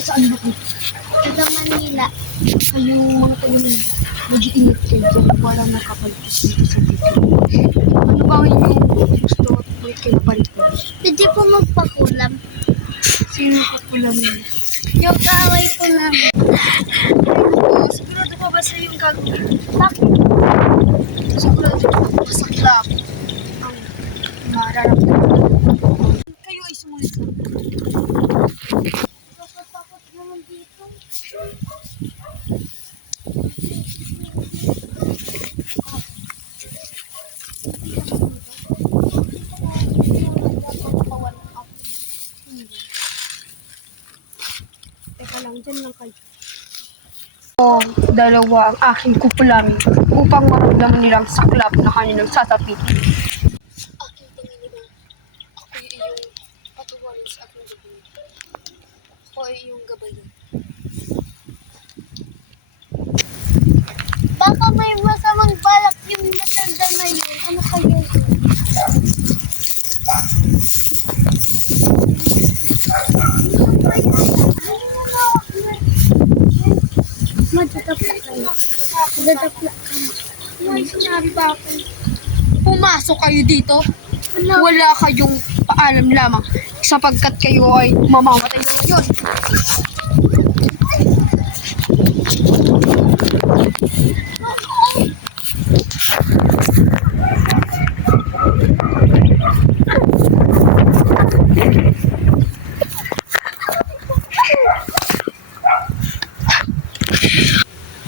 Saan ba kayo? Taga Manila. Kayong mga Manila. Medyo ingat kayo dyan. Walang nakapalipas dito sa dito. Ano ba ang inyong gusto at bakit kayo napalitan? Pwede po magpakulam. Sino kakulam niyo? Yung kaaway po namin. Sigurado ka ba sa iyong gagawin? Bakit? Sigurado ka masaklap ang mararamdaman. Kayo ay sumulit lang. Takot naman dito. Teka lang, dyan lang kayo. Dalawa ang aking kupulamin upang maramdaman nilang saklap na kanilang sasapitin. Aking Panginoon, ako'y iyong patuwarin sa aking gabi. Ako ay iyong gabayan. Baka may masamang balak yung matanda na yun. Ano kayo? Madadapla kayo. Madadapla kayo. May sinabi ba ako? Pumasok kayo dito. Ano? Wala kayong paalam lamang sapagkat kayo ay mamamatay na ngayon.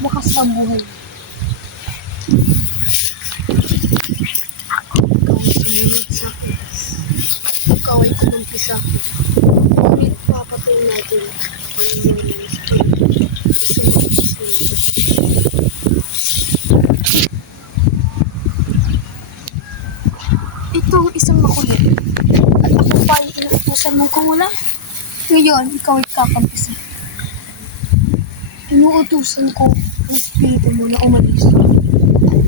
Wakas ang buhay. Ikaw ay sumunod sa akin. Ikaw ay kumampi sa akin. Ngunit papatay natin ang iyong ito ang isang makulit. At ako pa ay inuutusan mong kumula. Ngayon, ikaw ay kakampisan. Inuutusan ko ang espiritu mo na umalis at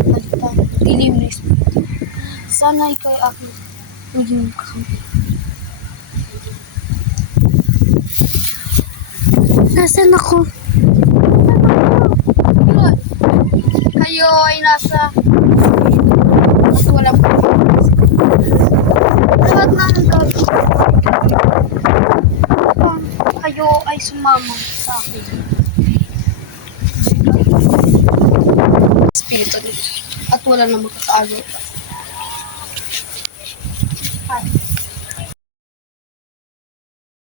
palitan dilim na espiritu. Sana ikaw ay aking maging kakampi. Nasaan ako? Yun. Kayo ay nasa at walang Lahat namin gagawin. upang kayo ay sumama sa akin. Espiritu nito. At wala namang kakaago.